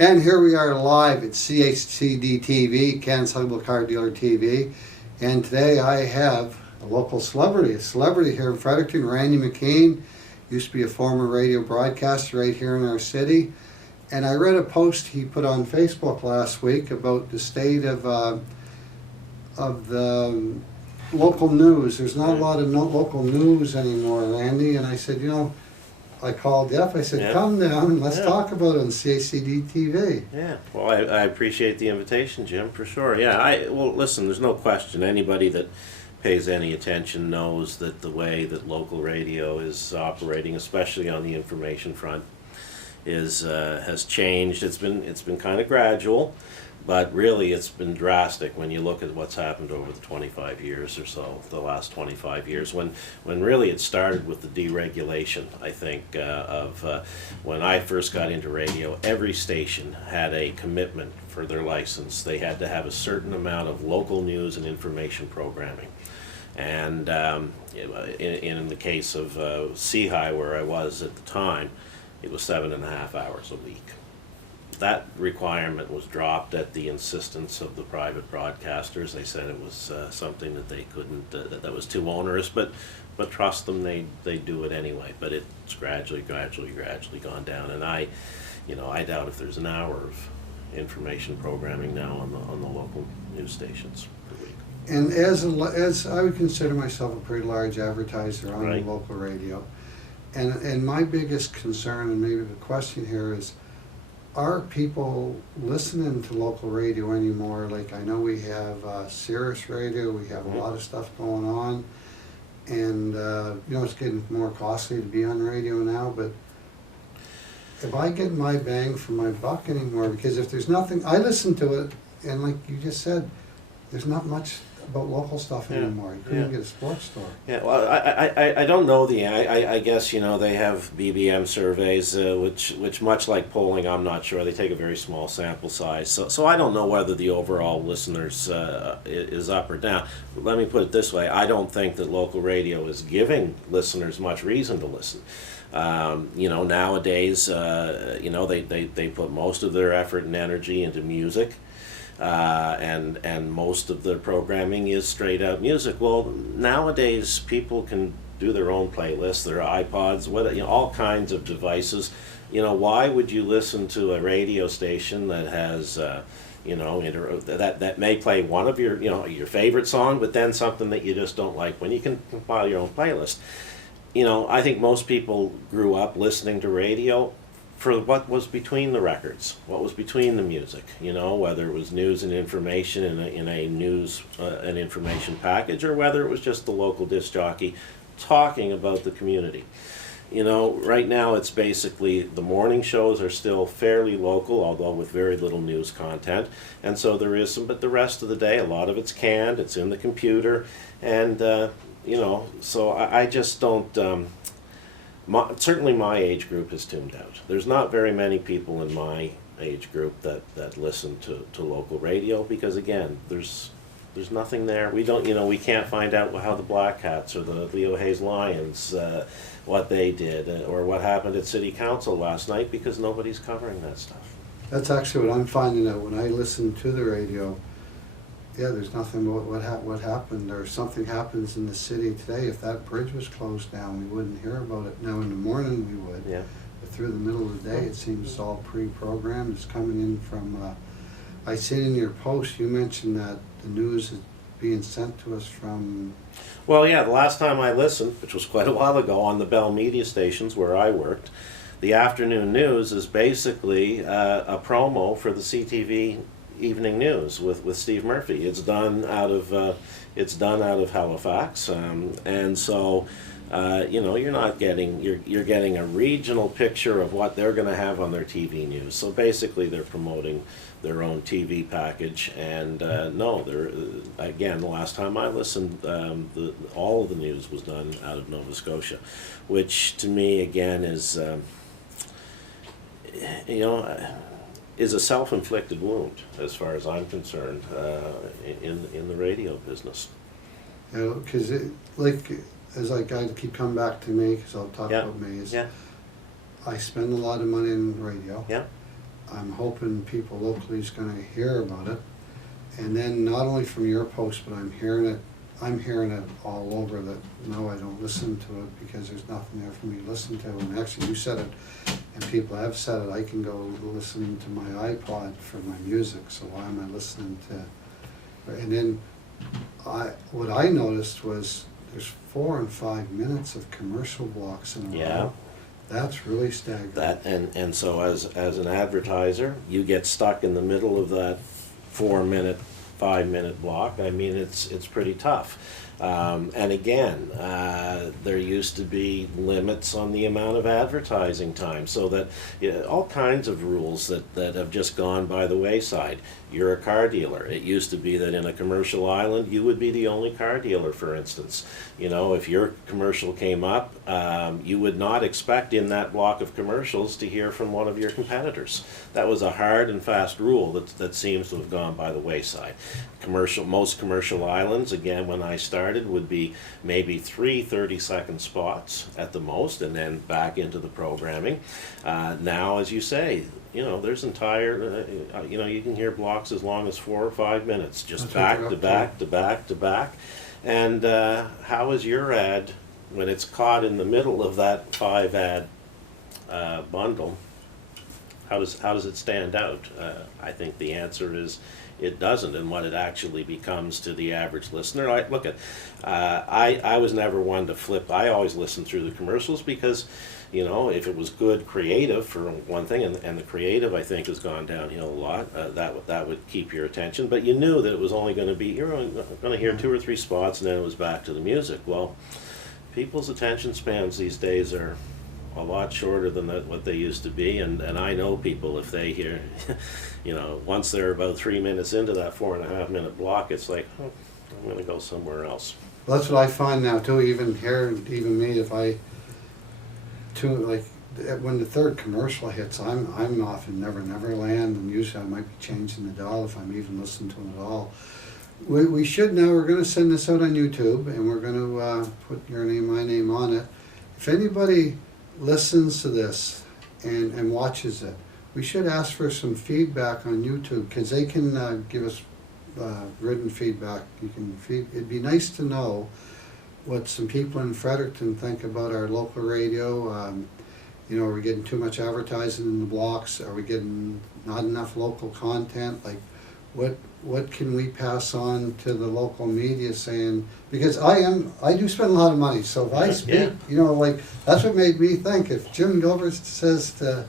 And here we are live at CHCD TV, Can's Huggable Car Dealer TV. And today I have a local celebrity, here in Fredericton, Randy McKeen. Used to be a former radio broadcaster right here in our city. And I read a post he put on Facebook last week about the state of the local news. There's not a lot of local news anymore, Randy. And I said, you know, I called you up. I said, come down and let's talk about it on CHCD TV. Yeah, well, I appreciate the invitation, Jim, for sure. Yeah, well, listen, there's no question. Anybody that pays any attention knows that the way that local radio is operating, especially on the information front, has changed. It's been kind of gradual, but really it's been drastic when you look at what's happened over the 25 years or so, the last 25 years, when really it started with the deregulation, I think, of when I first got into radio. Every station had a commitment for their license. They had to have a certain amount of local news and information programming. And in the case of C-High, where I was at the time, it was 7.5 hours a week. That requirement was dropped at the insistence of the private broadcasters. They said it was something that they couldn't, that was too onerous, but trust them, they do it anyway. But it's gradually gone down, and I doubt if there's an hour of information programming now on the local news stations per week. And as I would consider myself a pretty large advertiser on the local radio, and my biggest concern, and maybe the question here is, are people listening to local radio anymore? Like, I know we have Sirius Radio, we have a lot of stuff going on, and it's getting more costly to be on radio now, but if I get my bang for my buck anymore, because if there's nothing, I listen to it, and like you just said, there's not much about local stuff anymore. You couldn't get a sports store. Yeah, well, I don't know I guess, they have BBM surveys, which much like polling, I'm not sure. They take a very small sample size. So I don't know whether the overall listeners is up or down. But let me put it this way. I don't think that local radio is giving listeners much reason to listen. Nowadays, they put most of their effort and energy into music. And most of the programming is straight out music. Well, nowadays people can do their own playlists, their iPods, all kinds of devices. Why would you listen to a radio station that has, that may play one of your favorite song, but then something that you just don't like, when you can compile your own playlist? I think most people grew up listening to radio for what was between the records, what was between the music, whether it was news and information in a news and information package, or whether it was just the local disc jockey talking about the community. Right now it's basically the morning shows are still fairly local, although with very little news content, and so there is some, but the rest of the day, a lot of it's canned, it's in the computer, and so I just don't. Certainly my age group is tuned out. There's not very many people in my age group that listen to local radio, because again, there's nothing there. We don't, we can't find out how the Black Cats or the Leo Hayes Lions, what they did, or what happened at City Council last night, because nobody's covering that stuff. That's actually what I'm finding out when I listen to the radio. Yeah, there's nothing about what happened, or something happens in the city today. If that bridge was closed down, we wouldn't hear about it. Now in the morning we would. Yeah. But through the middle of the day, it seems all pre-programmed. It's coming in from, I see in your post, you mentioned that the news is being sent to us from... Well, yeah, the last time I listened, which was quite a while ago, on the Bell media stations where I worked, the afternoon news is basically a promo for the CTV evening news with Steve Murphy. It's done out of Halifax, and so you're getting a regional picture of what they're going to have on their TV news. So basically, they're promoting their own TV package. And again, the last time I listened, all of the news was done out of Nova Scotia, which to me again is is a self-inflicted wound, as far as I'm concerned, in the radio business. Because as I keep coming back to me, because I'll talk about me, is I spend a lot of money in radio. Yeah. I'm hoping people locally is gonna hear about it. And then not only from your post, but I'm hearing it all over that, no, I don't listen to it because there's nothing there for me to listen to. And actually, you said it, and people have said it, I can go listen to my iPod for my music, so why am I listening to? And then what I noticed was there's 4 and 5 minutes of commercial blocks in a row. That's really staggering. That and so as an advertiser, you get stuck in the middle of that 4-minute, 5-minute block. I mean, it's pretty tough. And again, there used to be limits on the amount of advertising time, so that all kinds of rules that have just gone by the wayside. You're a car dealer. It used to be that in a commercial island, you would be the only car dealer, for instance. You know, if your commercial came up, you would not expect in that block of commercials to hear from one of your competitors. That was a hard and fast rule that seems to have gone by the wayside. Most commercial islands, again, when I started, would be maybe 3 30-second spots at the most, and then back into the programming. Now, as you say, you know, there's entire, you know, you can hear blocks as long as 4 or 5 minutes, just back to back to back to back. And how is your ad, when it's caught in the middle of that 5-ad bundle, how does it stand out? I think the answer is it doesn't, and what it actually becomes to the average listener. I was never one to flip. I always listened through the commercials because, you know, if it was good creative, for one thing, and the creative, I think, has gone downhill a lot, that would keep your attention. But you knew that it was only going to be, you're only going to hear 2 or 3 spots, and then it was back to the music. Well, people's attention spans these days are a lot shorter than what they used to be, and I know people, if they hear, you know, once they're about 3 minutes into that 4.5-minute block, it's like, oh, I'm going to go somewhere else. Well, that's what I find now too, even me, if when the 3rd commercial hits, I'm off in Never Never Land, and usually I might be changing the dial if I'm even listening to it at all. We should now, we're going to send this out on YouTube, and we're going to put your name, my name on it. If anybody listens to this and watches it, we should ask for some feedback on YouTube, because they can give us written feedback. It'd be nice to know what some people in Fredericton think about our local radio. You know, are we getting too much advertising in the blocks? Are we getting not enough local content? Like, what can we pass on to the local media saying, because I do spend a lot of money, so if I speak, you know, like, that's what made me think, if Jim Gilbert says to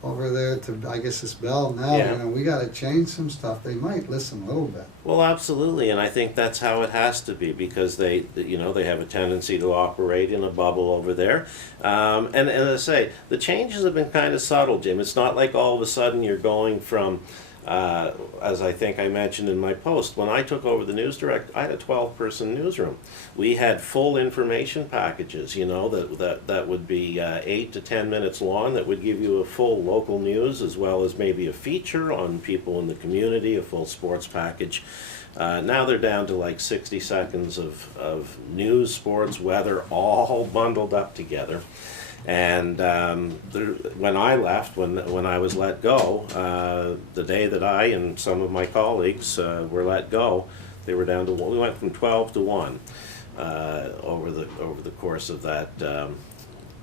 over there to, I guess it's Bell now, you know, we got to change some stuff, they might listen a little bit. Well, absolutely, and I think that's how it has to be, because they have a tendency to operate in a bubble over there. And as I say, the changes have been kind of subtle, Jim. It's not like all of a sudden you're going from, as I think I mentioned in my post, when I took over the news direct, I had a 12-person newsroom. We had full information packages, you know, that would be 8 to 10 minutes long, that would give you a full local news, as well as maybe a feature on people in the community, a full sports package. Now they're down to like 60 seconds of news, sports, weather, all bundled up together. And when I left, when I was let go, the day that I and some of my colleagues were let go, they were down to, we went from 12 to 1 over the course of that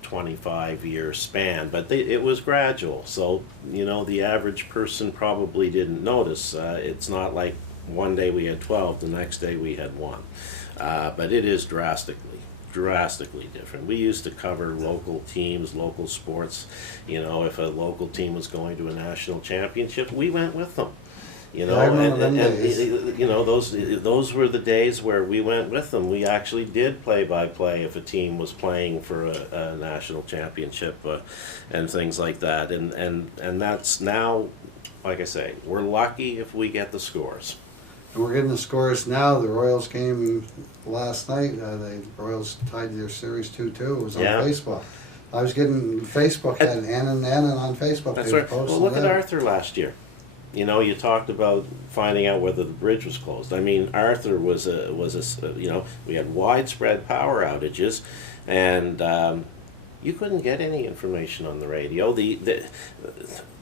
25-year span. But it was gradual, so you know, the average person probably didn't notice. It's not like one day we had 12, the next day we had 1, but it is drastically different. We used to cover local teams, local sports. You know, if a local team was going to a national championship, we went with them. You know, and you know, those were the days where we went with them. We actually did play-by-play if a team was playing for a national championship and things like that. And that's now, like I say, we're lucky if we get the scores. And we're getting the scores now. The Royals game last night, the Royals tied their series 2-2. It was on Facebook. I was getting Facebook had Annan on Facebook. That's right. Well, look at Arthur last year. You know, you talked about finding out whether the bridge was closed. I mean, Arthur was a you know, we had widespread power outages, and you couldn't get any information on the radio.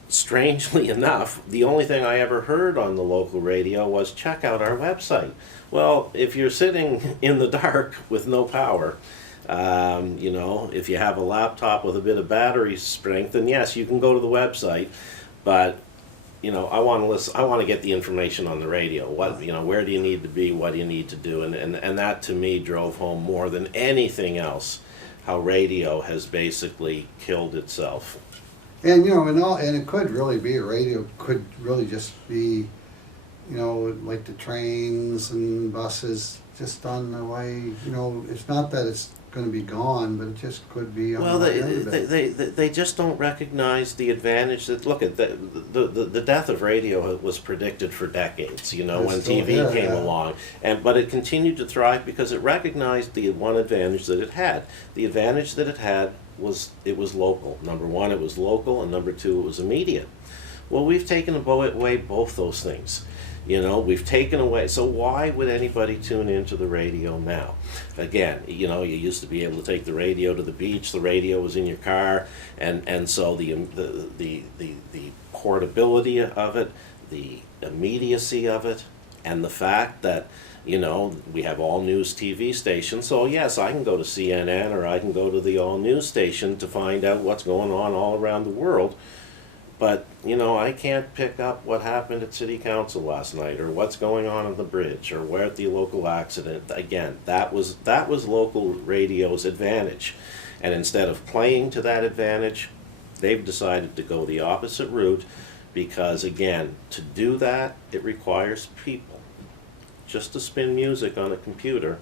Strangely enough, the only thing I ever heard on the local radio was check out our website. Well, if you're sitting in the dark with no power, you know, if you have a laptop with a bit of battery strength, then yes, you can go to the website. But you know, I want to listen. I want to get the information on the radio. What, you know, where do you need to be? What do you need to do? And that to me drove home more than anything else how radio has basically killed itself. And you know, and it could really be, a radio could really just be, you know, like the trains and buses just on the way. You know, it's not that it's going to be gone, but it just could be on well, the way. they just don't recognize the advantage that, look at the death of radio was predicted for decades, you know, when TV came along, but it continued to thrive because it recognized the one advantage that it had. The advantage that it had was it was local. Number one, it was local, and number two, it was immediate. Well, we've taken away both those things. You know, we've taken away, so why would anybody tune into the radio now? Again, you know, you used to be able to take the radio to the beach, the radio was in your car, and so the portability of it, the immediacy of it, and the fact that, you know, we have all news TV stations, so yes, I can go to CNN or I can go to the all news station to find out what's going on all around the world. But, you know, I can't pick up what happened at City Council last night, or what's going on the bridge, or where at the local accident. Again, that was local radio's advantage. And instead of playing to that advantage, they've decided to go the opposite route because, again, to do that, it requires people. Just to spin music on a computer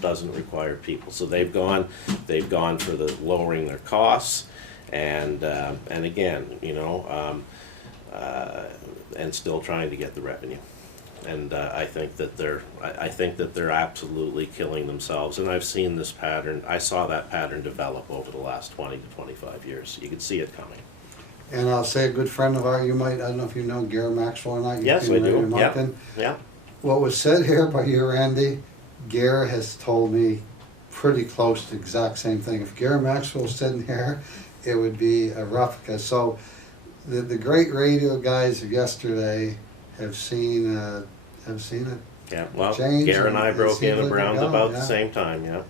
doesn't require people. So they've gone for the lowering their costs. And again, you know, and still trying to get the revenue, and I think that they're absolutely killing themselves. And I've seen this pattern. I saw that pattern develop over the last 20 to 25 years. You could see it coming. And I'll say a good friend of ours, I don't know if you know Gilbert Maxwell or not. Yes, I do. Moncton. Yeah. What was said here by you, Randy, Gilbert has told me pretty close to the exact same thing. If Gilbert Maxwell was sitting here, it would be a replica. So the great radio guys of yesterday have seen it. Yeah, well, change. Gare and I broke in like around about the same time. Yeah,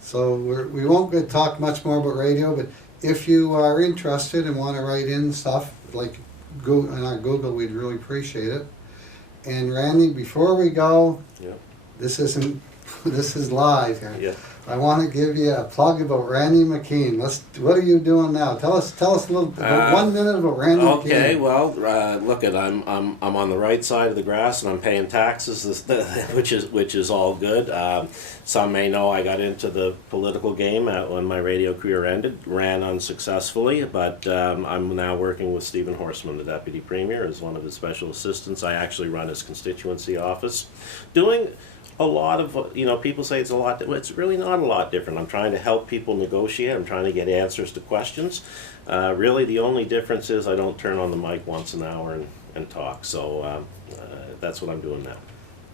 so we won't talk much more about radio, but if you are interested and want to write in stuff like on our Google, we'd really appreciate it. And Randy, before we go, this is live here. Yeah. I want to give you a plug about Randy McKeen. What are you doing now? Tell us a little, 1 minute about Randy McKeen. Okay, well, look I'm on the right side of the grass and I'm paying taxes, which is all good. Some may know I got into the political game when my radio career ended, ran unsuccessfully, but I'm now working with Stephen Horseman, the Deputy Premier, as one of his special assistants. I actually run his constituency office, doing a lot of, you know, people say it's a lot, it's really not a lot different. I'm trying to help people negotiate, I'm trying to get answers to questions. Really the only difference is I don't turn on the mic once an hour and talk, so that's what I'm doing now.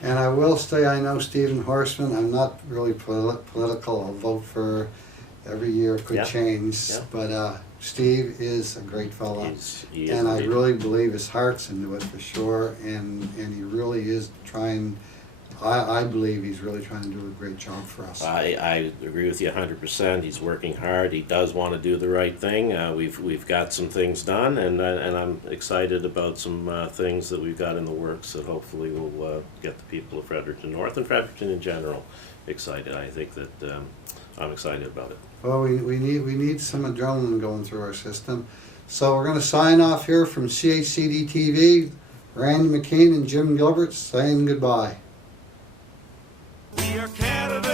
And I will say, I know Stephen Horseman, I'm not really political, I'll vote for every year, it could change, but Steve is a great fellow, and I really believe his heart's into it for sure, and he really is trying. I believe he's really trying to do a great job for us. I agree with you 100%. He's working hard. He does want to do the right thing. We've got some things done, and I'm excited about some things that we've got in the works that hopefully will get the people of Fredericton North and Fredericton in general excited. I think that I'm excited about it. Well, we need some adrenaline going through our system. So we're going to sign off here from CHCD TV. Randy McKeen and Jim Gilbert saying goodbye. We are Canada.